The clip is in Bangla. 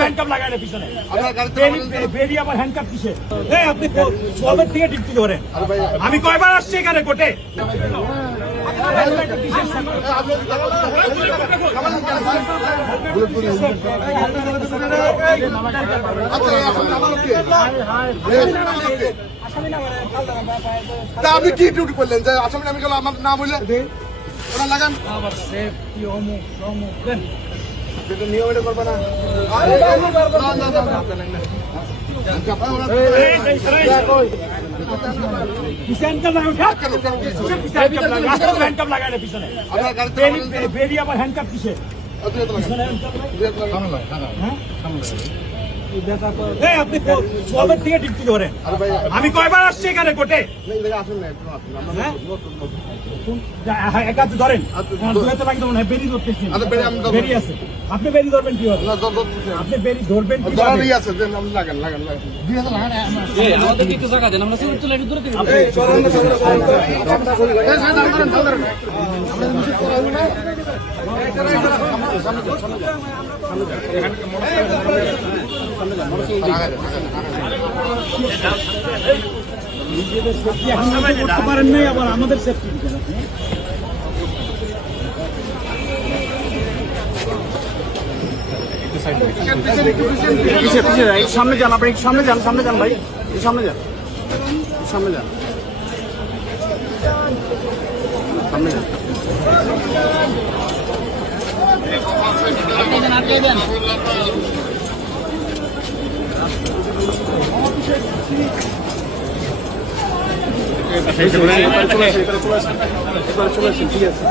হ্যান্ডকাপ পিছনে। আবার হ্যান্ডকাপ কিসে এই আপনি থেকে আমি কয়বার আসছি এখানে কোর্টে? আচ্ছা আপনি কি ডিউটি করলেন? যে আসামি নামে গেল আমার না বললে ওরা লাগান আবার সেফটি অমুক অমুক দেন কিন্তু নিয়ম এটা করবে না আরে, পিছনে আবার হ্যান্ডকাপ কিসে আপনি। হ্যাঁ ক- কবে থেকে ডিউটি করেন আমি কয়বার আসছি এখানে কোর্টে হ্যাঁ? এক হাতে ধরেন আচ্ছা, হ্যাঁ, বেরি ধরতেছি আচ্ছা, বেরি আমি আছে আপনি বেরি ধরবেন ধরতেছি আমি। আপনি বেরি ধরবেন কীভাবে ধরারই আছে, দেন, আপনি লাগান, লাগান, লাগান। আমাদের একটু জায়গা দেন আমরা সিভিল তুলে একটু দূরে থেকে এই, সাইড ধরেন, ধরেন, আপনি আবার আমাদের সেফটি আপনি সামনে যান আপনি সামনে যান সামনে যান ভাই সামনে যান সামনে যান সামনে যান আটকে দেন আটকে দেন এবারে চলে আসেন এবারে চলে আসেন এবারে চলে আসেন ঠিক আছে।